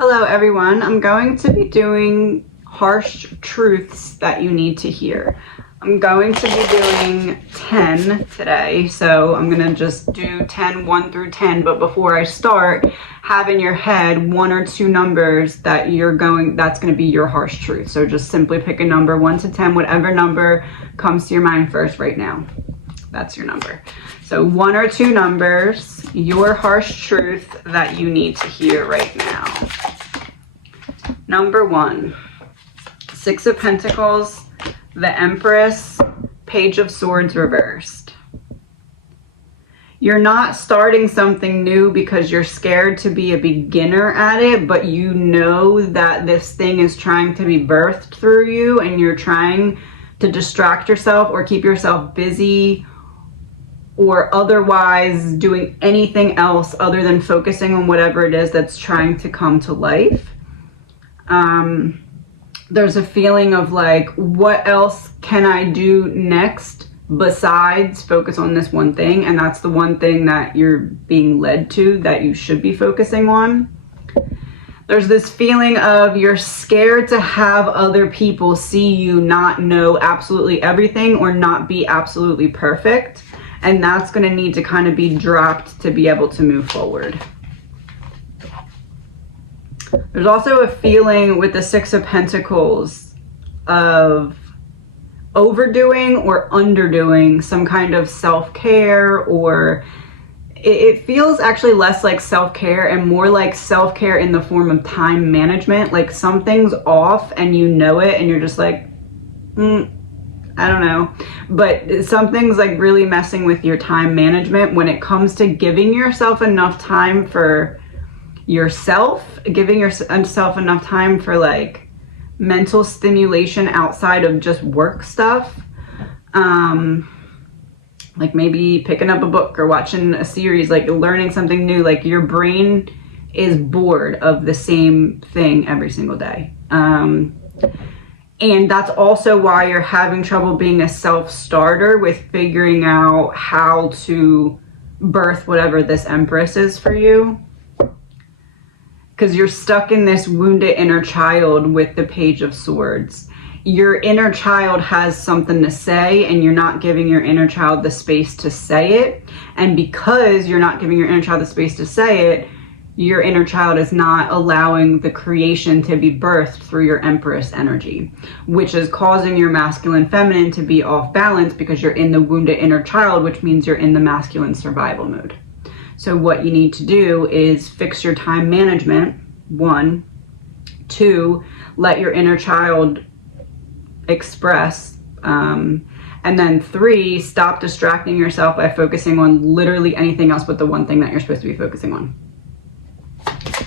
Hello everyone, I'm going to be doing harsh truths that you need to hear. I'm going to be doing 10 today, so I'm going to just do 10, 1 through 10, but before I start, have in your head 1 or 2 numbers that's going to be your harsh truth. So just simply pick a number, 1 to 10, whatever number comes to your mind first right now. That's your number. So 1 or 2 numbers, your harsh truth that you need to hear right now. Number 1, 6 of Pentacles, the Empress, Page of Swords reversed. You're not starting something new because you're scared to be a beginner at it, but you know that this thing is trying to be birthed through you and you're trying to distract yourself or keep yourself busy or otherwise doing anything else other than focusing on whatever it is that's trying to come to life. There's a feeling of like, what else can I do next besides focus on this one thing? And that's the one thing that you're being led to, that you should be focusing on. There's this feeling of you're scared to have other people see you not know absolutely everything or not be absolutely perfect. And that's going to need to kind of be dropped to be able to move forward. There's also a feeling with the 6 of Pentacles of overdoing or underdoing some kind of self-care, or it feels actually less like self-care and more like self-care in the form of time management. Like something's off and you know it and you're just like, I don't know, but something's like really messing with your time management when it comes to giving yourself enough time for yourself, giving yourself enough time for like mental stimulation outside of just work stuff. Like maybe picking up a book or watching a series, like learning something new. Like your brain is bored of the same thing every single day. And that's also why you're having trouble being a self-starter with figuring out how to birth whatever this Empress is for you. Because you're stuck in this wounded inner child with the Page of Swords. Your inner child has something to say and you're not giving your inner child the space to say it. And because you're not giving your inner child the space to say it, your inner child is not allowing the creation to be birthed through your Empress energy, which is causing your masculine feminine to be off balance because you're in the wounded inner child, which means you're in the masculine survival mode. So what you need to do is fix your time management, 1. 2, let your inner child express. And then 3, stop distracting yourself by focusing on literally anything else but the one thing that you're supposed to be focusing on.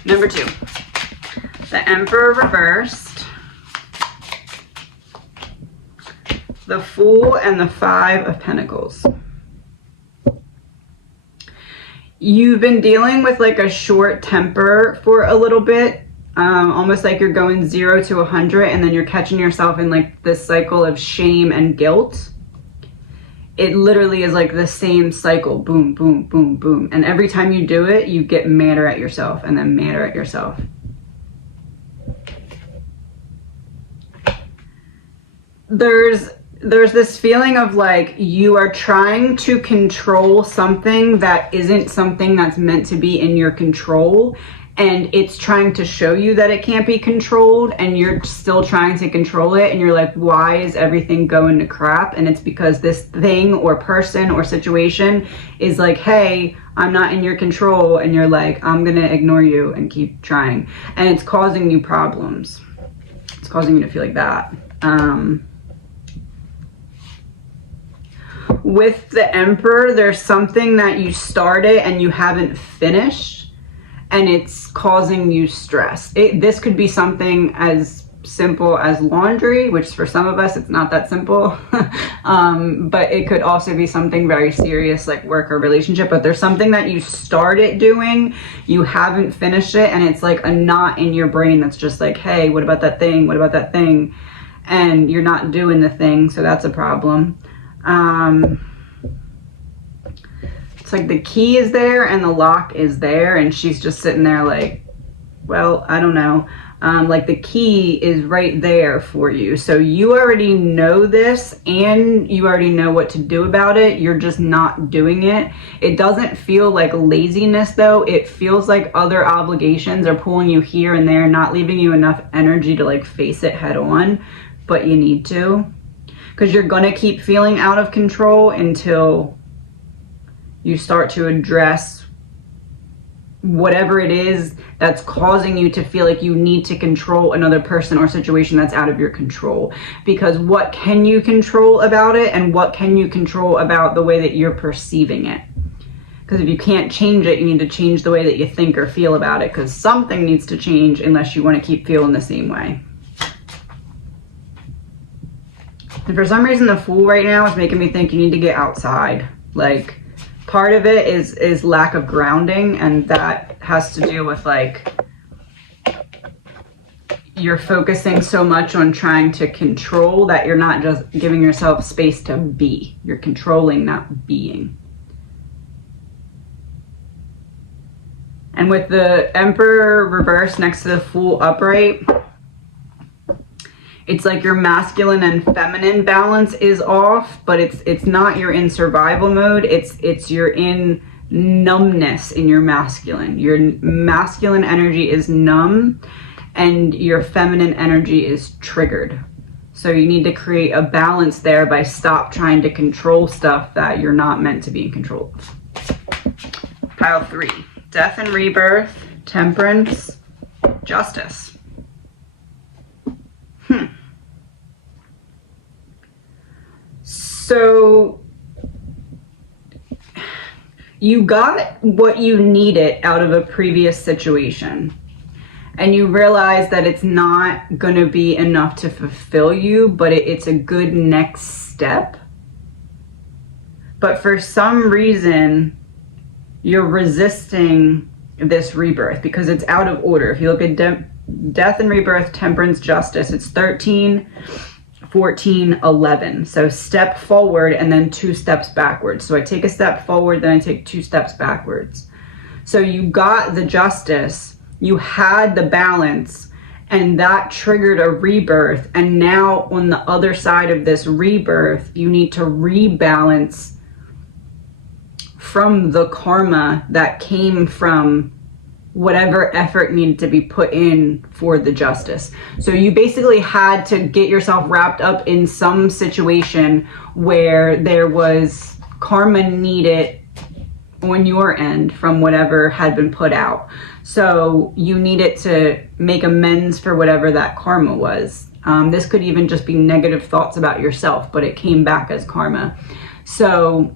Number 2, the Emperor reversed, the Fool, and the 5 of Pentacles. You've been dealing with like a short temper for a little bit, almost like you're going 0 to 100 and then you're catching yourself in like this cycle of shame and guilt. It literally is like the same cycle, boom, boom, boom, boom. And every time you do it, you get madder at yourself and then madder at yourself. There's this feeling of like you are trying to control something that isn't something that's meant to be in your control, and it's trying to show you that it can't be controlled and you're still trying to control it, and you're like, why is everything going to crap? And it's because this thing or person or situation is like, hey, I'm not in your control, and you're like, I'm gonna ignore you and keep trying, and it's causing you problems. It's causing you to feel like that. With the Emperor, there's something that you started and you haven't finished, and it's causing you stress. This could be something as simple as laundry, which for some of us, it's not that simple. But it could also be something very serious like work or relationship. But there's something that you started doing, you haven't finished it, and it's like a knot in your brain that's just like, hey, what about that thing? What about that thing? And you're not doing the thing, so that's a problem. It's like the key is there and the lock is there, and she's just sitting there like, well, I don't know. Like the key is right there for you. So you already know this and you already know what to do about it. You're just not doing it. It doesn't feel like laziness though. It feels like other obligations are pulling you here and there, not leaving you enough energy to like face it head on, but you need to. Because you're gonna keep feeling out of control until you start to address whatever it is that's causing you to feel like you need to control another person or situation that's out of your control. Because what can you control about it, and what can you control about the way that you're perceiving it? Because if you can't change it, you need to change the way that you think or feel about it, because something needs to change unless you want to keep feeling the same way. And for some reason the Fool right now is making me think you need to get outside. Like, part of it is lack of grounding, and that has to do with like you're focusing so much on trying to control that you're not just giving yourself space to be. You're controlling, not being. And with the Emperor reverse next to the Fool upright, it's like your masculine and feminine balance is off, but it's not you're in survival mode. It's you're in numbness in your masculine. Your masculine energy is numb and your feminine energy is triggered. So you need to create a balance there by stop trying to control stuff that you're not meant to be in control of. Pile 3, Death and Rebirth, Temperance, Justice. So you got what you needed out of a previous situation, and you realize that it's not going to be enough to fulfill you, but it's a good next step. But for some reason, you're resisting this rebirth because it's out of order. If you look at Death and Rebirth, Temperance, Justice, it's 13, 14, 11. So step forward and then 2 steps backwards. So I take a step forward, then I take 2 steps backwards. So you got the Justice, you had the balance, and that triggered a rebirth. And now on the other side of this rebirth, you need to rebalance from the karma that came from whatever effort needed to be put in for the Justice. So you basically had to get yourself wrapped up in some situation where there was karma needed on your end from whatever had been put out. So you needed to make amends for whatever that karma was. This could even just be negative thoughts about yourself, but it came back as karma. So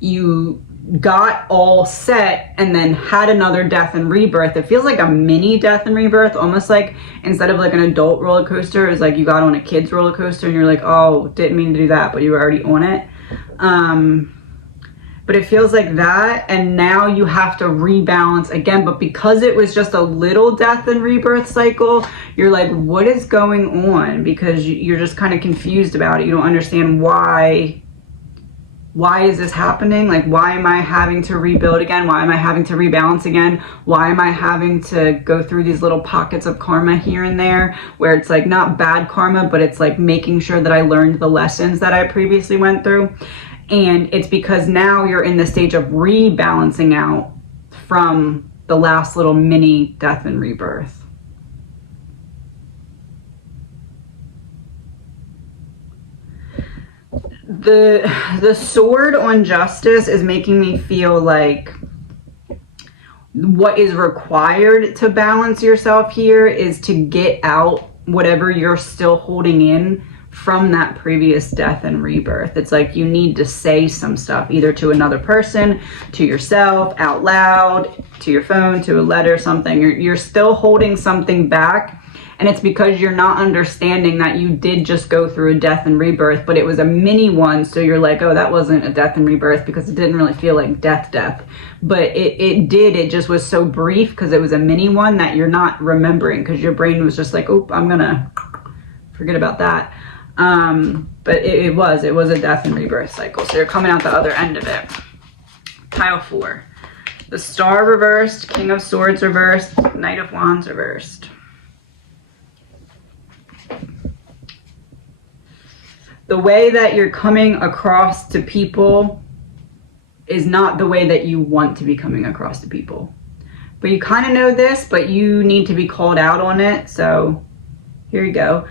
you got all set and then had another death and rebirth. It feels like a mini death and rebirth, almost like instead of like an adult roller coaster, it's like you got on a kid's roller coaster and you're like, oh, didn't mean to do that, but you were already on it. But it feels like that, and now you have to rebalance again. But because it was just a little death and rebirth cycle, you're like, what is going on? Because you're just kind of confused about it. You don't understand why is this happening? Like, why am I having to rebuild again? Why am I having to rebalance again? Why am I having to go through these little pockets of karma here and there where it's like not bad karma, but it's like making sure that I learned the lessons that I previously went through? And it's because now you're in the stage of rebalancing out from the last little mini death and rebirth. The sword on Justice is making me feel like what is required to balance yourself here is to get out whatever you're still holding in from that previous death and rebirth. It's like you need to say some stuff, either to another person, to yourself, out loud, to your phone, to a letter, something. You're still holding something back. And it's because you're not understanding that you did just go through a death and rebirth, but it was a mini one. So you're like, oh, that wasn't a death and rebirth because it didn't really feel like death. But it did. It just was so brief because it was a mini one that you're not remembering because your brain was just like, oh, I'm going to forget about that. But it was a death and rebirth cycle. So you're coming out the other end of it. Pile 4. The Star reversed, King of Swords reversed, Knight of Wands reversed. The way that you're coming across to people is not the way that you want to be coming across to people. But you kind of know this, but you need to be called out on it. So here you go.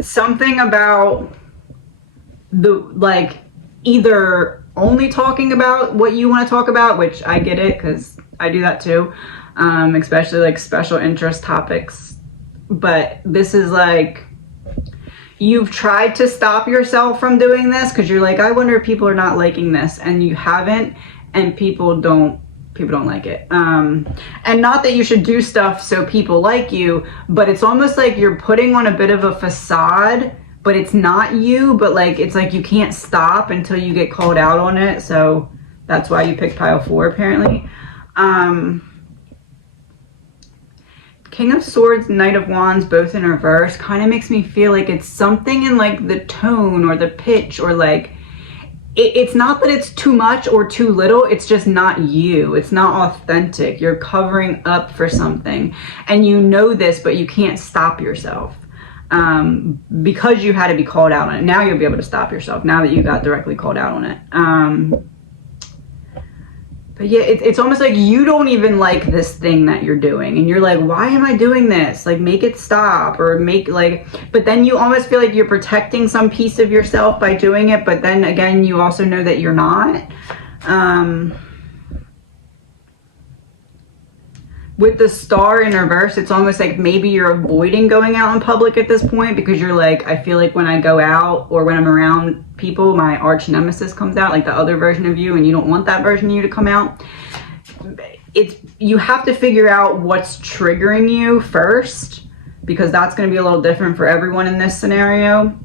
Something about either only talking about what you want to talk about, which I get it because I do that too, especially like special interest topics. But this is like, you've tried to stop yourself from doing this because you're like, I wonder if people are not liking this, and you haven't, and people don't like it. And not that you should do stuff so people like you, but it's almost like you're putting on a bit of a facade, but it's not you, but like, it's like you can't stop until you get called out on it. So that's why you picked pile 4 apparently. King of Swords, Knight of Wands, both in reverse, kind of makes me feel like it's something in like the tone or the pitch, or like, it's not that it's too much or too little, it's just not you. It's not authentic. You're covering up for something, and you know this, but you can't stop yourself because you had to be called out on it. Now you'll be able to stop yourself, now that you got directly called out on it. But yeah, it's almost like you don't even like this thing that you're doing, and you're like, why am I doing this? Like, make it stop, or make like, but then you almost feel like you're protecting some piece of yourself by doing it, but then again, you also know that you're not. With the Star in reverse, it's almost like maybe you're avoiding going out in public at this point, because you're like, I feel like when I go out or when I'm around people, my arch nemesis comes out, like the other version of you, and you don't want that version of you to come out. You have to figure out what's triggering you first, because that's going to be a little different for everyone in this scenario,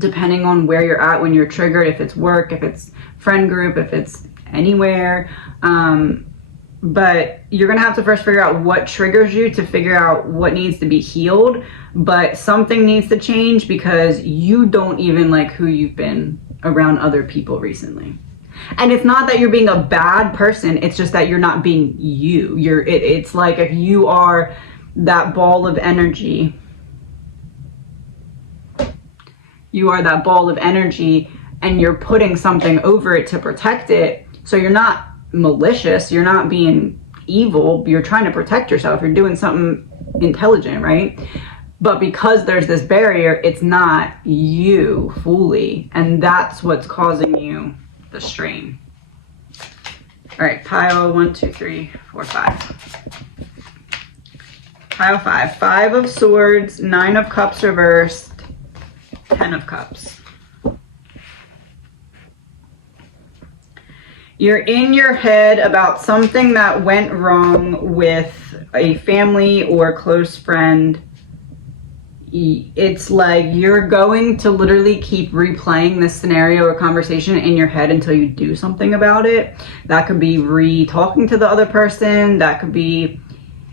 depending on where you're at when you're triggered, if it's work, if it's friend group, if it's anywhere. But you're going to have to first figure out what triggers you to figure out what needs to be healed. But something needs to change, because you don't even like who you've been around other people recently. And it's not that you're being a bad person. It's just that you're not being you. It's like if you are that ball of energy. You are that ball of energy, and you're putting something over it to protect it. So you're not malicious, you're not being evil, you're trying to protect yourself, you're doing something intelligent, right? But because there's this barrier, it's not you fully, and that's what's causing you the strain. All right, pile 1, 2, 3, 4, 5. Pile 5. 5 of Swords, 9 of Cups reversed, 10 of Cups. You're in your head about something that went wrong with a family or close friend. It's like you're going to literally keep replaying this scenario or conversation in your head until you do something about it. That could be re-talking to the other person. That could be...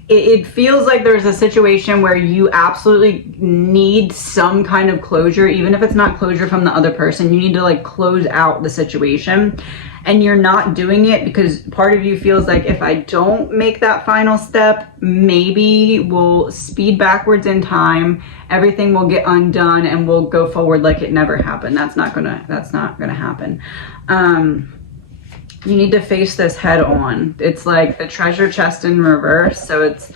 It feels like there's a situation where you absolutely need some kind of closure, even if it's not closure from the other person. You need to like close out the situation, and you're not doing it because part of you feels like, if I don't make that final step, maybe we'll speed backwards in time, everything will get undone, and we'll go forward like it never happened. That's not gonna happen. You need to face this head on. It's like the treasure chest in reverse. So it's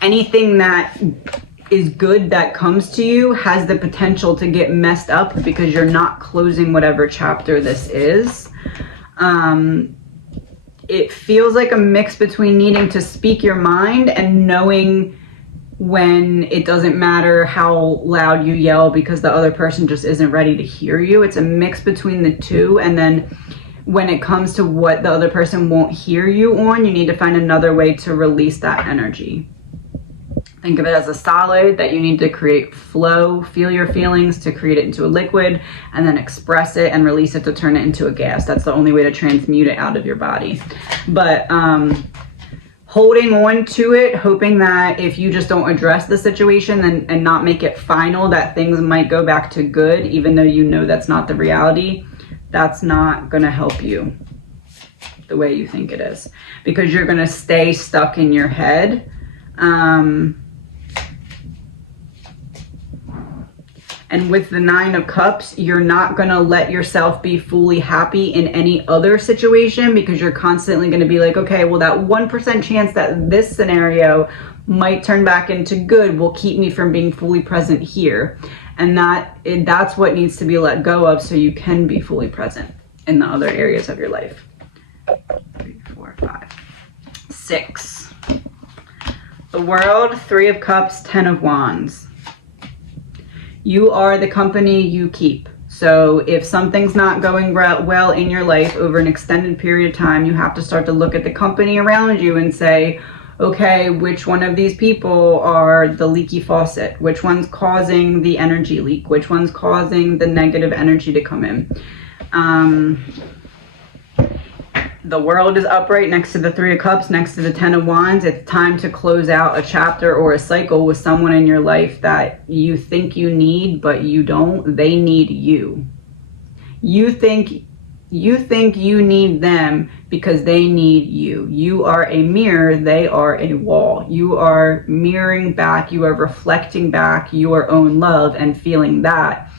anything that is good that comes to you has the potential to get messed up because you're not closing whatever chapter this is. It feels like a mix between needing to speak your mind and knowing when it doesn't matter how loud you yell because the other person just isn't ready to hear you. It's a mix between the two, and then when it comes to what the other person won't hear you on, you need to find another way to release that energy. Think of it as a solid that you need to create flow, feel your feelings to create it into a liquid, and then express it and release it to turn it into a gas. That's the only way to transmute it out of your body. But holding on to it, hoping that if you just don't address the situation and not make it final, that things might go back to good, even though you know that's not the reality, that's not going to help you. the way you think it is, because you're going to stay stuck in your head. And with the 9 of Cups, you're not going to let yourself be fully happy in any other situation, because you're constantly going to be like, okay, well, that 1% chance that this scenario might turn back into good will keep me from being fully present here. And that's what needs to be let go of, so you can be fully present in the other areas of your life. 3, 4, 5, 6. The World, 3 of Cups, 10 of Wands. You are the company you keep. So if something's not going well in your life over an extended period of time, you have to start to look at the company around you and say, okay, which one of these people are the leaky faucet? Which one's causing the energy leak? Which one's causing the negative energy to come in? The World is upright next to the 3 of Cups, next to the 10 of Wands. It's time to close out a chapter or a cycle with someone in your life that you think you need, but you don't. They need you. You think you need them because they need you. You are a mirror, they are a wall. You are mirroring back, you are reflecting back your own love and feeling that,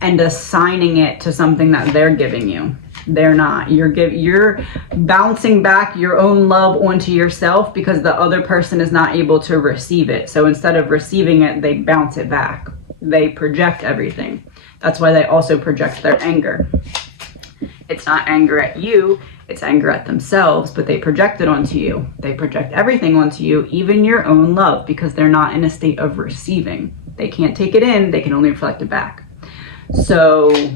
and assigning it to something that they're giving you. They're not. You're bouncing back your own love onto yourself because the other person is not able to receive it. So instead of receiving it, they bounce it back. They project everything. That's why they also project their anger. It's not anger at you, it's anger at themselves, but they project it onto you. They project everything onto you, even your own love, because they're not in a state of receiving. They can't take it in, they can only reflect it back. So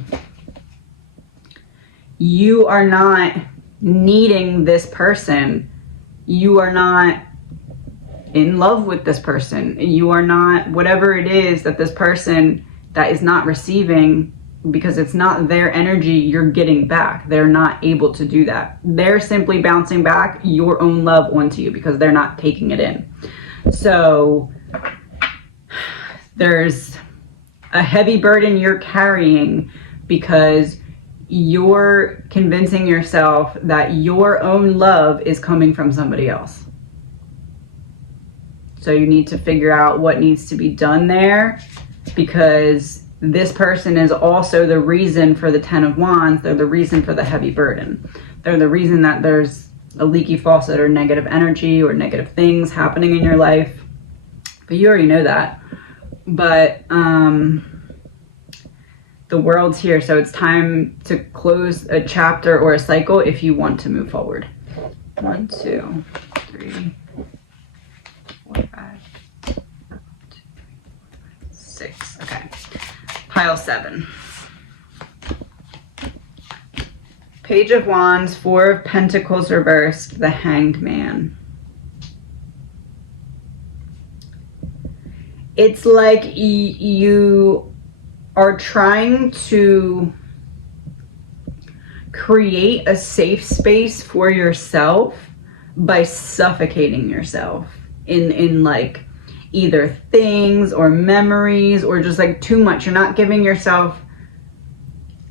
you are not needing this person. You are not in love with this person. You are not, whatever it is that this person that is not receiving, because it's not their energy you're getting back. They're not able to do that. They're simply bouncing back your own love onto you because they're not taking it in. So there's a heavy burden you're carrying because you're convincing yourself that your own love is coming from somebody else. So you need to figure out what needs to be done there, because this person is also the reason for the 10 of Wands. They're the reason for the heavy burden. They're the reason that there's a leaky faucet or negative energy or negative things happening in your life. But you already know that. But the World's here, so it's time to close a chapter or a cycle if you want to move forward. 1, 2, 3, 4, 5, 6. Okay. Pile 7. Page of Wands, 4 of Pentacles reversed, the Hanged Man. It's like you are trying to create a safe space for yourself by suffocating yourself in like either things or memories or just like too much. You're not giving yourself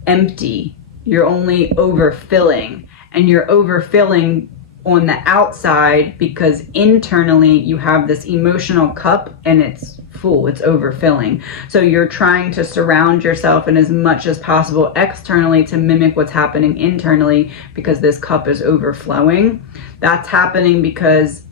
empty. You're only overfilling, and you're overfilling on the outside because internally you have this emotional cup and it's full, it's overfilling. So you're trying to surround yourself in as much as possible externally to mimic what's happening internally because this cup is overflowing. That's happening because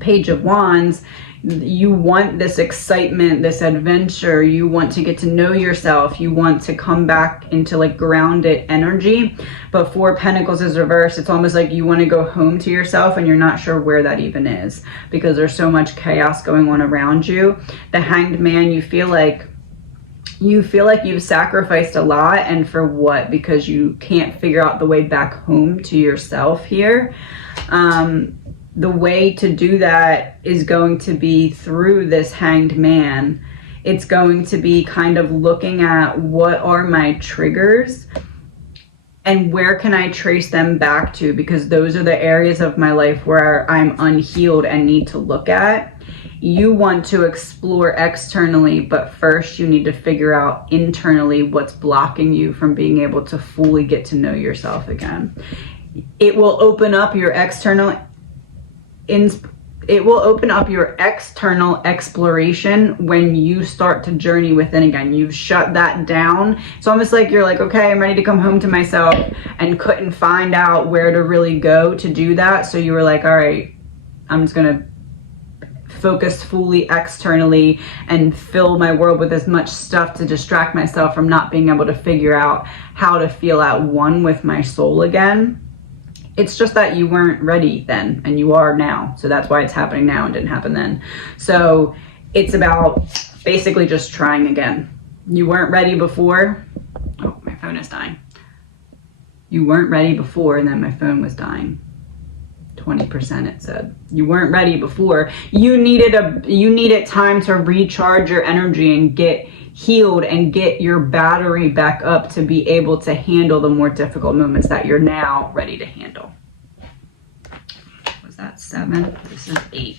Page of Wands, you want this excitement, this adventure, you want to get to know yourself, you want to come back into like grounded energy. But 4 of Pentacles is reversed. It's almost like you want to go home to yourself and you're not sure where that even is because there's so much chaos going on around you. The Hanged Man, you feel like you've sacrificed a lot, and for what? Because you can't figure out the way back home to yourself here. The way to do that is going to be through this Hanged Man. It's going to be kind of looking at what are my triggers and where can I trace them back to, because those are the areas of my life where I'm unhealed and need to look at. You want to explore externally, but first you need to figure out internally what's blocking you from being able to fully get to know yourself again. it will open up your external exploration when you start to journey within again. You've shut that down. It's almost like you're like, okay, I'm ready to come home to myself, and couldn't find out where to really go to do that. So you were like, all right, I'm just gonna focus fully externally and fill my world with as much stuff to distract myself from not being able to figure out how to feel at one with my soul again. It's just that you weren't ready then, and you are now. So that's why it's happening now and didn't happen then. So it's about basically just trying again. You weren't ready before. Oh, my phone is dying. You weren't ready before, and then my phone was dying. 20% it said. You weren't ready before. You needed time to recharge your energy and get healed and get your battery back up to be able to handle the more difficult moments that you're now ready to handle. Was that 7? This is 8.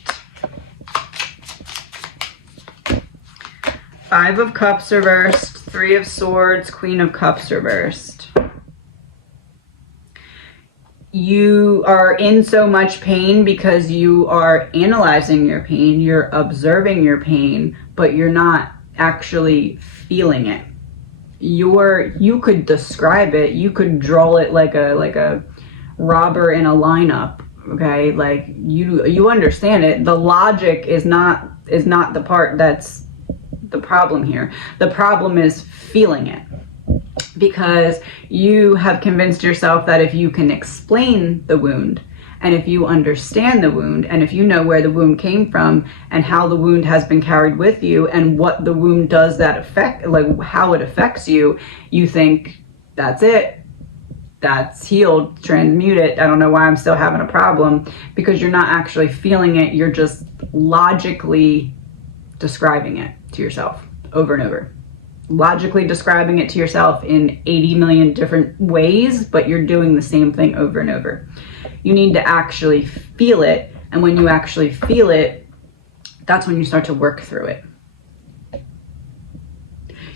5 of Cups reversed, 3 of Swords, Queen of Cups reversed. You are in so much pain because you are analyzing your pain, you're observing your pain, but you're not actually feeling it. You could describe it, you could draw it like a robber in a lineup, okay? Like you understand it. The logic is not the part that's the problem here. The problem is feeling it. Because you have convinced yourself that if you can explain the wound, and if you understand the wound, and if you know where the wound came from and how the wound has been carried with you and what the wound does that affect, like how it affects you, you think that's it, that's healed, transmute it. I don't know why I'm still having a problem, because you're not actually feeling it. You're just logically describing it to yourself over and over. Logically describing it to yourself in 80 million different ways, but you're doing the same thing over and over. You need to actually feel it, and when you actually feel it, that's when you start to work through it.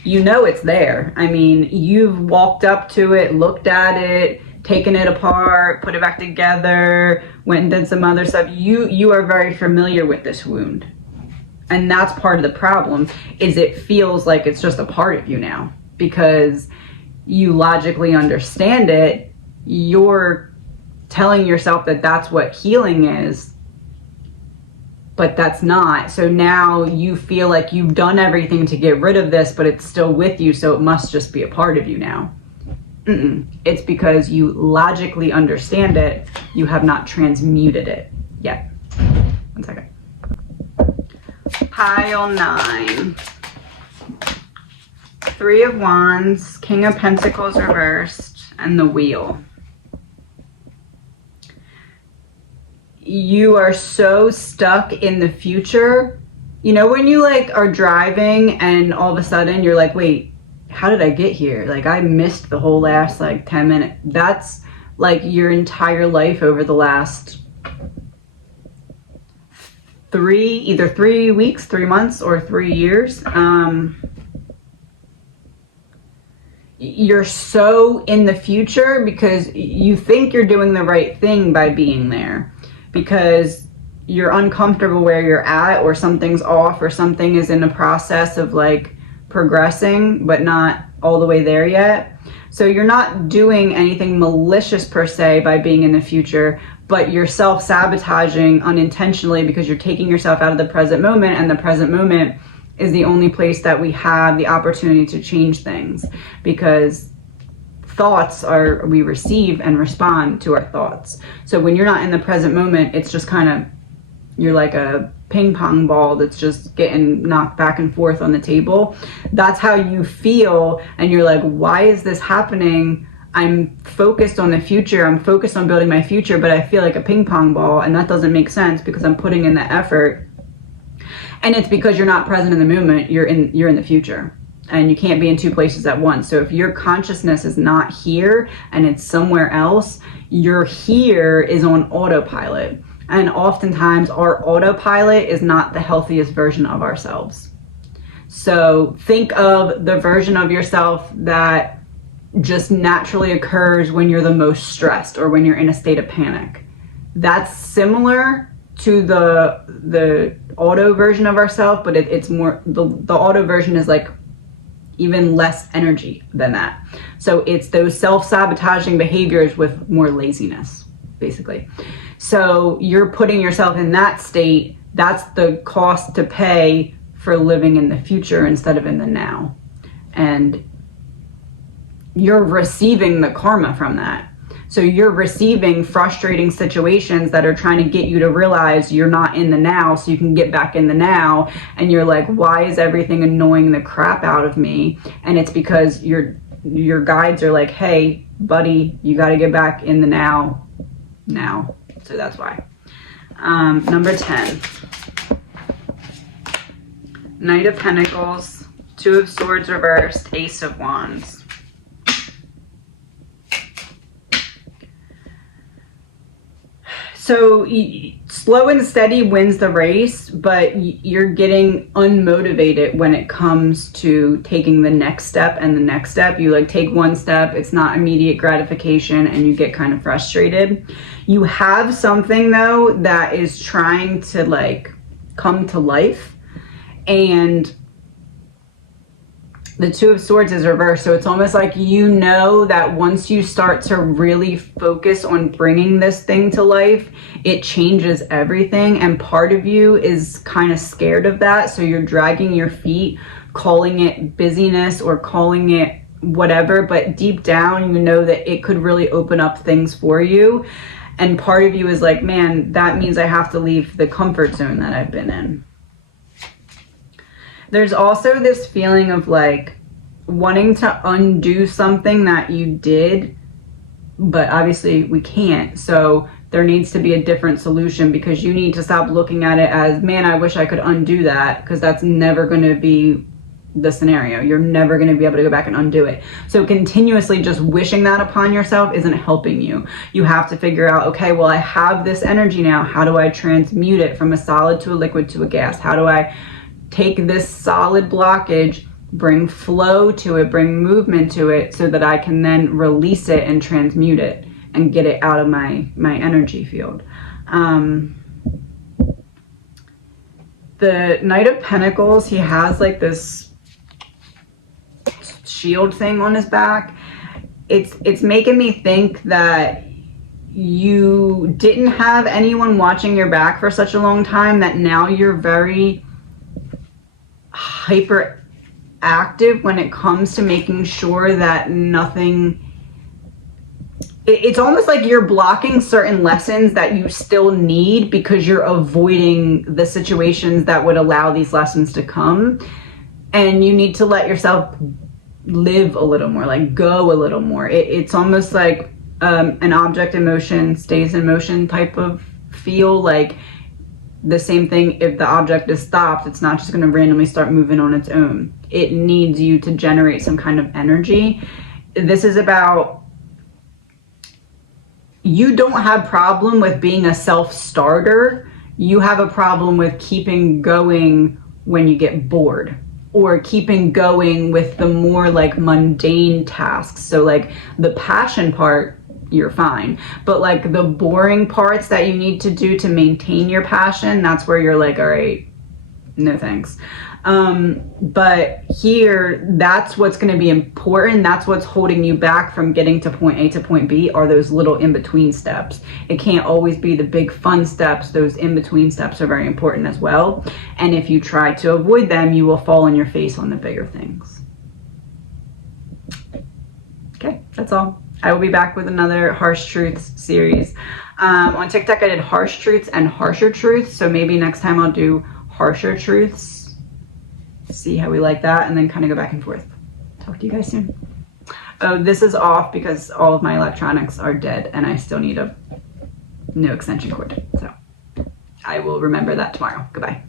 You know it's there. I mean, you've walked up to it, looked at it, taken it apart, put it back together, went and did some other stuff. You are very familiar with this wound. And that's part of the problem, is it feels like it's just a part of you now. Because you logically understand it, you're telling yourself that that's what healing is, but that's not. So now you feel like you've done everything to get rid of this, but it's still with you, so it must just be a part of you now. It's because you logically understand it, you have not transmuted it yet. 1 second. Pile 9. 3 of Wands, King of Pentacles reversed, and the Wheel. You are so stuck in the future. You know when you like are driving and all of a sudden you're like, wait, how did I get here? Like I missed the whole last like 10 minutes. That's like your entire life over the last either 3 weeks, 3 months, or 3 years. You're so in the future because you think you're doing the right thing by being there, because you're uncomfortable where you're at, or something's off, or something is in the process of like progressing but not all the way there yet. So you're not doing anything malicious per se by being in the future, but you're self-sabotaging unintentionally because you're taking yourself out of the present moment, and the present moment is the only place that we have the opportunity to change things, because thoughts are, we receive and respond to our thoughts. So when you're not in the present moment, it's just kind of, you're like a ping pong ball that's just getting knocked back and forth on the table. That's how you feel, and you're like, why is this happening? I'm focused on the future, I'm focused on building my future, but I feel like a ping pong ball, and that doesn't make sense because I'm putting in the effort. And it's because you're not present in the moment, you're in the future, and you can't be in 2 places at once. So if your consciousness is not here and it's somewhere else, your here is on autopilot. And oftentimes our autopilot is not the healthiest version of ourselves. So think of the version of yourself that just naturally occurs when you're the most stressed or when you're in a state of panic. That's similar to the auto version of ourselves, but it's more, the auto version is like even less energy than that. So it's those self-sabotaging behaviors with more laziness, basically. So you're putting yourself in that state. That's the cost to pay for living in the future instead of in the now. And you're receiving the karma from that. So you're receiving frustrating situations that are trying to get you to realize you're not in the now, so you can get back in the now. And you're like, why is everything annoying the crap out of me? And it's because your guides are like, hey, buddy, you got to get back in the now. So that's why. Number 10. Knight of Pentacles, Two of Swords reversed, Ace of Wands. So slow and steady wins the race, but you're getting unmotivated when it comes to taking the next step and the next step. You like take one step, it's not immediate gratification, and you get kind of frustrated. You have something though that is trying to like come to life, and the Two of Swords is reversed. So it's almost like you know that once you start to really focus on bringing this thing to life, it changes everything. And part of you is kind of scared of that. So you're dragging your feet, calling it busyness or calling it whatever. But deep down, you know that it could really open up things for you. And part of you is like, man, that means I have to leave the comfort zone that I've been in. There's also this feeling of like wanting to undo something that you did, but obviously we can't. So there needs to be a different solution, because you need to stop looking at it as, man, I wish I could undo that, because that's never going to be the scenario. You're never going to be able to go back and undo it. So continuously just wishing that upon yourself isn't helping you. You have to figure out, okay, well, I have this energy now. How do I transmute it from a solid to a liquid to a gas? How do I take this solid blockage, bring flow to it, bring movement to it, so that I can then release it and transmute it and get it out of my energy field. The Knight of Pentacles, he has like this shield thing on his back. It's making me think that you didn't have anyone watching your back for such a long time that now you're very hyper active when it comes to making sure that nothing, it's almost like you're blocking certain lessons that you still need because you're avoiding the situations that would allow these lessons to come. And you need to let yourself live a little more, like go a little more. It's almost like an object in motion stays in motion type of feel. Like the same thing, if the object is stopped, it's not just going to randomly start moving on its own. It needs you to generate some kind of energy. This is about, you don't have problem with being a self-starter. You have a problem with keeping going when you get bored, or keeping going with the more like mundane tasks. So like the passion part, you're fine. But like the boring parts that you need to do to maintain your passion, that's where you're like, all right, no thanks. But here, that's what's going to be important. That's what's holding you back from getting to point A to point B, are those little in-between steps. It can't always be the big fun steps. Those in-between steps are very important as well. And if you try to avoid them, you will fall on your face on the bigger things. Okay, that's all. I will be back with another Harsh Truths series. On TikTok, I did Harsh Truths and Harsher Truths. So maybe next time I'll do Harsher Truths. See how we like that, and then kind of go back and forth. Talk to you guys soon. Oh, this is off because all of my electronics are dead and I still need a no extension cord. So I will remember that tomorrow. Goodbye.